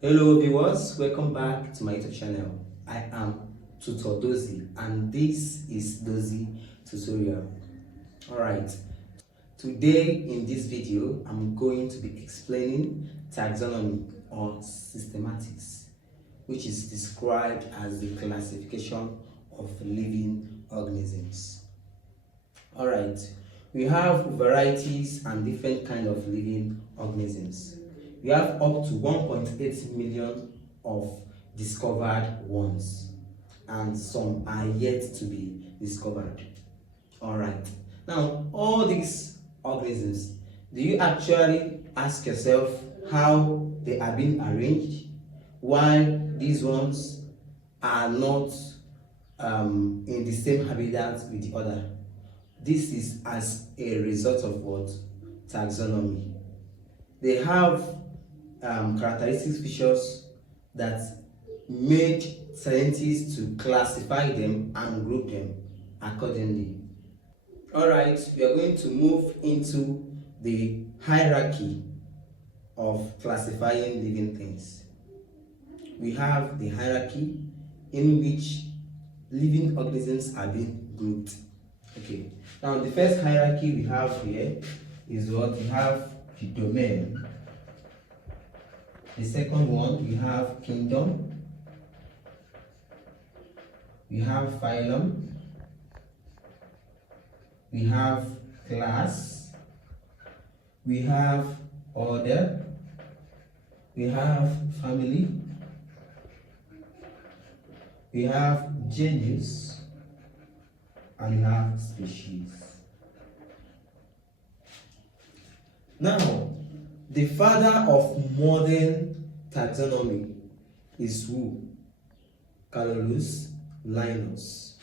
Hello viewers, welcome back to my YouTube channel. I am Tutor Dozy and this is Dozy Tutorial. Alright, today in this video I'm going to be explaining taxonomy or systematics, which is described as the classification of living organisms. Alright, we have varieties and different kinds of living organisms. We have up to 1.8 million of discovered ones, and some are yet to be discovered. Alright, now all these organisms, do you actually ask yourself how they are being arranged, while these ones are not in the same habitat with the other? This is as a result of what? Taxonomy. They have characteristic features that make scientists to classify them and group them accordingly. Alright, we are going to move into the hierarchy of classifying living things. We have the hierarchy in which living organisms are being grouped. Okay, now the first hierarchy we have here is what? We have the domain. The second one, we have kingdom, we have phylum, we have class, we have order, we have family, we have genus, and we have species. Now, the father of modern taxonomy is who? Carolus Linus.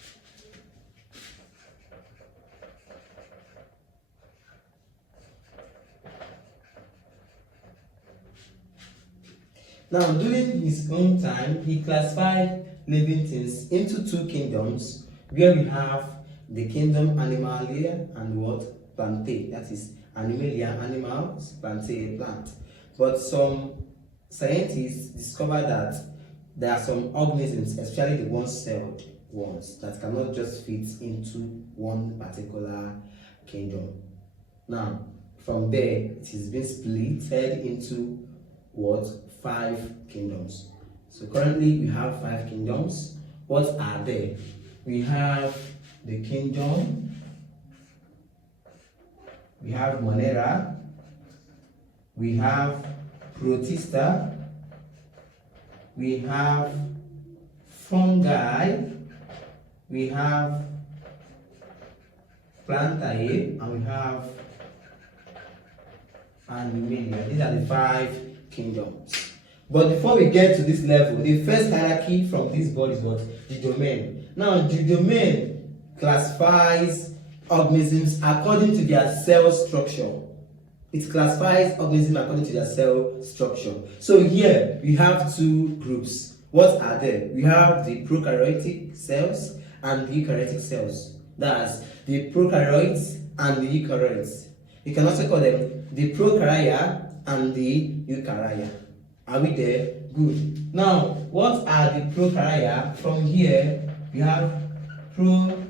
Now, during his own time, he classified living things into two kingdoms, where we have the kingdom Animalia and what? Plantae, that is Animalia, animals, Plantae, plant. But some scientists discovered that there are some organisms, especially the one-celled ones, that cannot just fit into one particular kingdom. Now, from there, it has been split into what? 5 kingdoms. So currently we have 5 kingdoms. What are they? We have the kingdom, we have monera, we have protista, we have fungi, we have plantae, and we have animalia. These are the 5 kingdoms. But before we get to this level, the first hierarchy from this board is what? The domain. Now, the domain classifies organisms according to their cell structure. It classifies organisms according to their cell structure. So here we have 2 groups. What are they? We have the prokaryotic cells and the eukaryotic cells. That's the prokaryotes and the eukaryotes. You can also call them the prokarya and the eukarya. Are we there? Good. Now, what are the prokarya? From here, we have prokarya,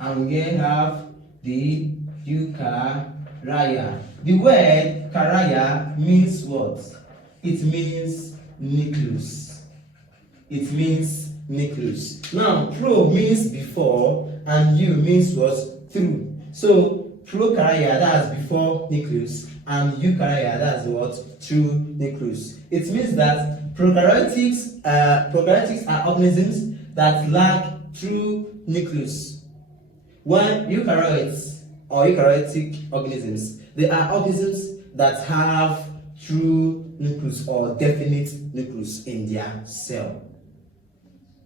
and we have the eukarya. The word karya means what? It means nucleus. It means nucleus. Now, pro means before, and eu means what? Through. So, prokarya, that's before nucleus, and eukarya, that's what? Through nucleus. It means that prokaryotics are organisms that lack true nucleus, while eukaryotes or eukaryotic organisms, they are organisms that have true nucleus or definite nucleus in their cell.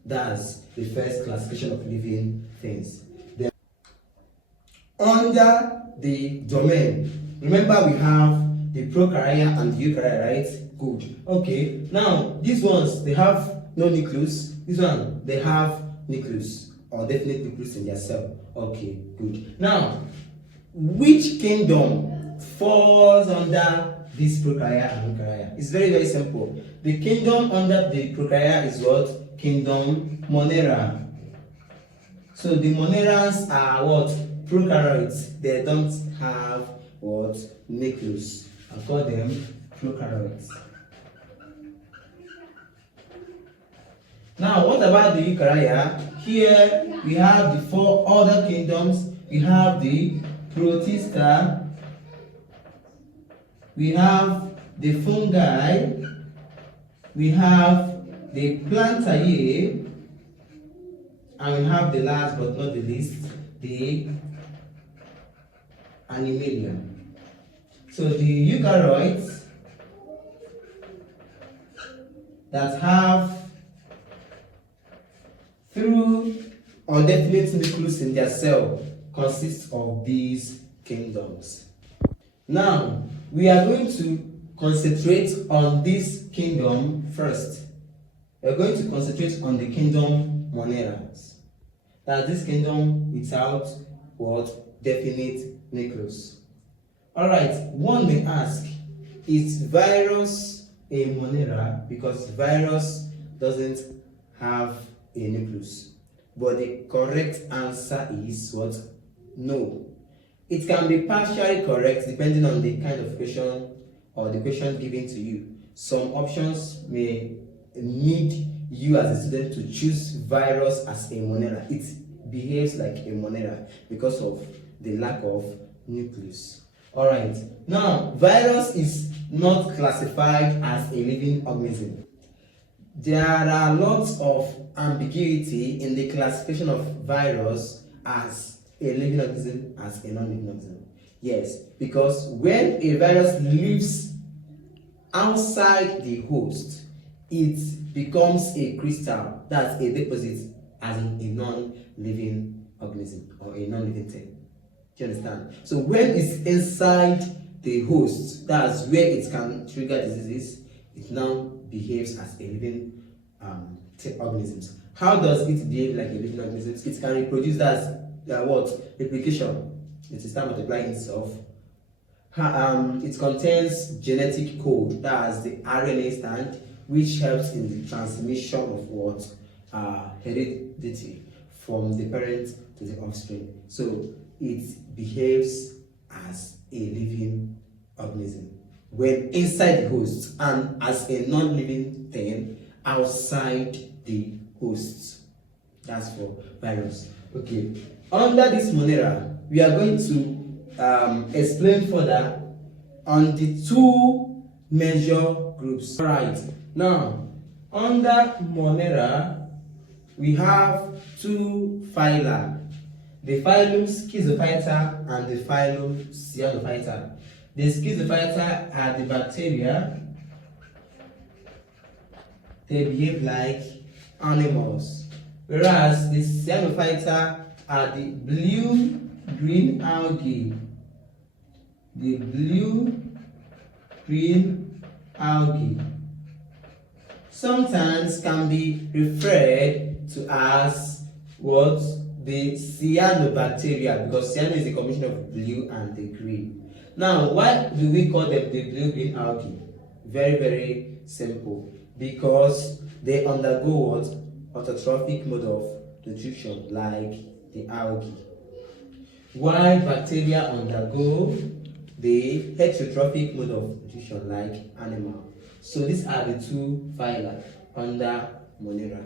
That's the first classification of living things. Then, under the domain, remember we have the prokarya and the eukarya, right? Good. Okay, now these ones, they have no nucleus. This one, they have nucleus or definite nucleus in their cell. Okay, good. Now, which kingdom falls under this prokarya and eukarya. It's very, very simple. The kingdom under the prokarya is what? Kingdom monera. So the monerans are what? Prokaryotes. They don't have what? Nucleus. I call them prokaryotes. Now, what about the eukarya? Here we have the four other kingdoms. We have the protista, we have the fungi, we have the plantae, and we have the last but not the least, the animalia. So the eukaryotes that have through or definite nucleus in their cell consists of these kingdoms. Now, we are going to concentrate on this kingdom first. We are going to concentrate on the kingdom monera. That's this kingdom without what? Definite nucleus. Alright, one may ask, is virus a monera? Because virus doesn't have a nucleus. But the correct answer is what? No. It can be partially correct depending on the kind of question or the question given to you. Some options may need you as a student to choose virus as a monera. It behaves like a monera because of the lack of nucleus. Alright, now virus is not classified as a living organism. There are lots of ambiguity in the classification of virus as a living organism, as a non-living organism. Yes, because when a virus lives outside the host, it becomes a crystal, that's a deposit, as in a non-living organism or a non-living thing. Do you understand? So when it's inside the host, that's where it can trigger diseases. It now behaves as a living organism. How does it behave like a living organism? It can reproduce, that's what? Replication. It will start multiplying itself. It contains genetic code, that's the RNA strand, which helps in the transmission of what? Heredity from the parent to the offspring. So it behaves as a living organism when inside the host, and as a non-living thing outside the host. That's for virus. Okay. Under this monera, we are going to explain further on the two major groups. Alright. Now, under monera, we have two phyla. The phylum Schizophyta and the phylum Cyanophyta. The Schizophyta are the bacteria. They behave like animals. Whereas the Cyanophyta are the blue-green algae. The blue-green algae sometimes can be referred to as what? The cyanobacteria, because cyan is a combination of blue and the green. Now, why do we call them the blue-green algae? Very, very simple. Because they undergo what? Autotrophic mode of nutrition, like the algae. While bacteria undergo the heterotrophic mode of nutrition, like animal. So these are the two phyla under monera.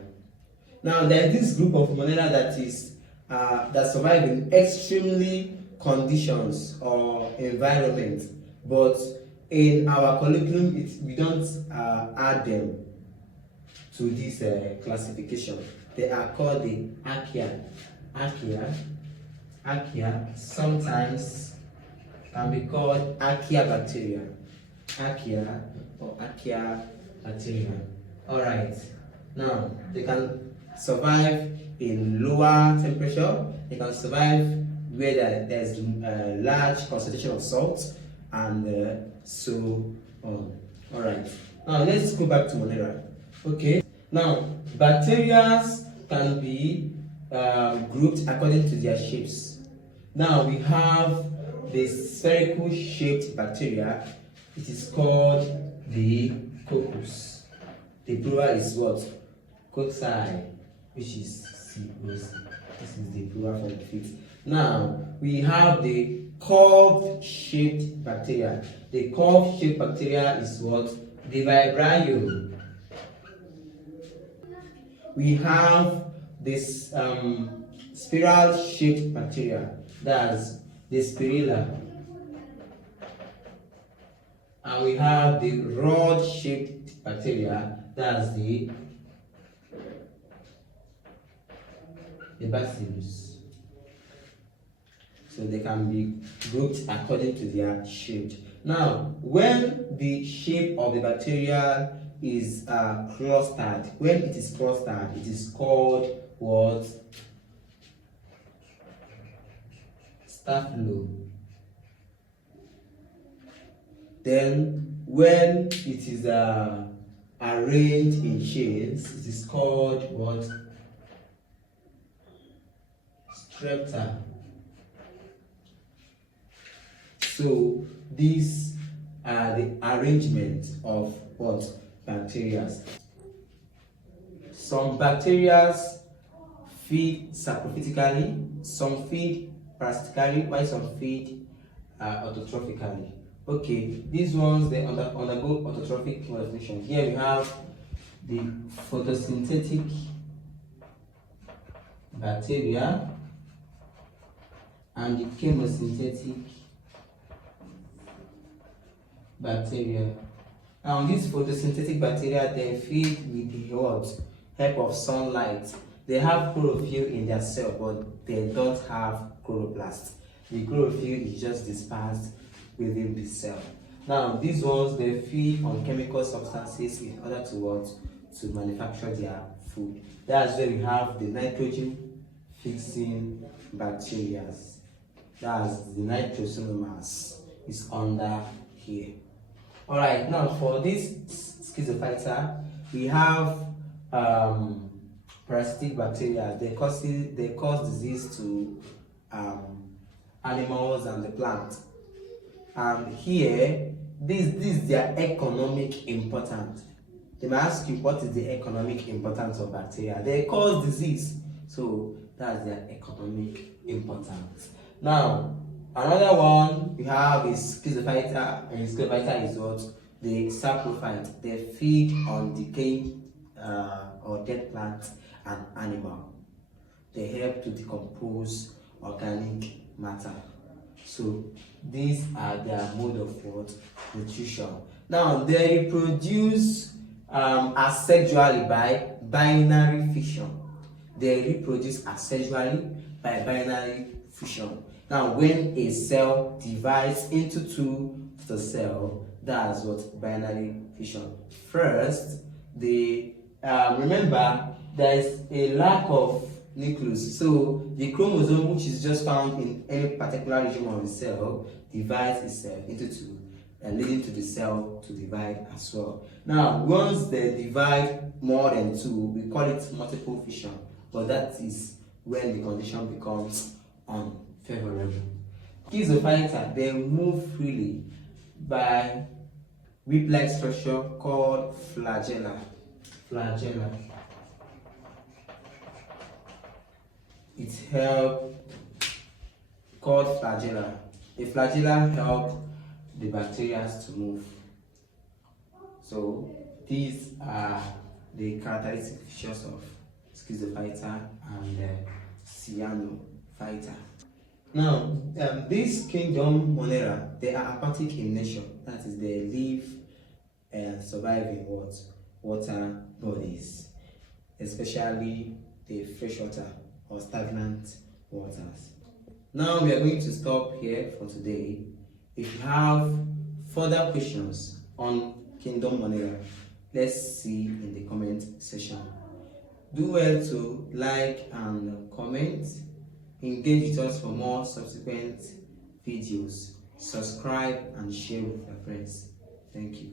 Now, there is this group of monera that is that survive in extremely conditions or environment, but in our curriculum we don't add them to this classification. They are called the archaea. Archaea sometimes can be called archaea bacteria. Archaea or archaea bacteria. Alright, now they can survive in lower temperature. They can survive where there's a large concentration of salt, and so on. Alright, now let's go back to monera. Okay, now bacteria can be grouped according to their shapes. Now we have the spherical shaped bacteria, it is called the coccus. The plural is what? Cocci, which is COC. This is the plural for the fifth. Now we have the curved shaped bacteria. The curved shaped bacteria is what? The vibrio. We have this spiral shaped bacteria, that's the spirilla. And we have the rod shaped bacteria, that's the bacillus. So they can be grouped according to their shape. Now, when the shape of the bacteria is clustered, when it is clustered, it is called what? Staphylo. Then, when it is arranged in chains, it is called what? Strepta. So these are the arrangement of what? Bacteria. Some bacteria feed saprophytically, some feed parasitically, while some feed autotrophically. Okay, these ones they undergo autotrophic modification. Here we have the photosynthetic bacteria and the chemosynthetic bacteria. Now these photosynthetic bacteria, they feed with the what? Help of sunlight. They have chlorophyll in their cell, but they don't have chloroplast. The chlorophyll is just dispersed within the cell. Now these ones, they feed on chemical substances in order to what? To manufacture their food. That's where we have the nitrogen fixing bacteria. That's the nitrosomonas is under here. Alright, now for this schizophyta, we have parasitic bacteria. They cause disease to animals and the plant. And here, this is their economic importance. They may ask you, what is the economic importance of bacteria? They cause disease, so that's their economic importance. Now, another one we have is schizophyta, and schizophyta is what? The saprophyte. They feed on decaying or dead plants and animal. They help to decompose organic matter. So these are their mode of what? Nutrition. Now they reproduce asexually by binary fission. They reproduce asexually by binary fission. Now when a cell divides into two of the cell, that's what? Binary fission. First, remember there is a lack of nucleus, so the chromosome, which is just found in any particular region of the cell, divides itself into two, and leading to the cell to divide as well. Now once they divide more than two, we call it multiple fission, but that is when the condition becomes unfavorable. Schizophyta, they move freely by whip-like structure called flagella. It's called flagella. The flagella help the bacteria to move. So these are the characteristic features of schizophyta and cyanophyta. Now, this kingdom monera, they are aquatic in nature. That is, they live and survive in what? Water bodies, especially the freshwater or stagnant waters. Now we are going to stop here for today. If you have further questions on kingdom monera, let's see in the comment section. Do well to like and comment. Engage with us for more subsequent videos. Subscribe and share with your friends. Thank you.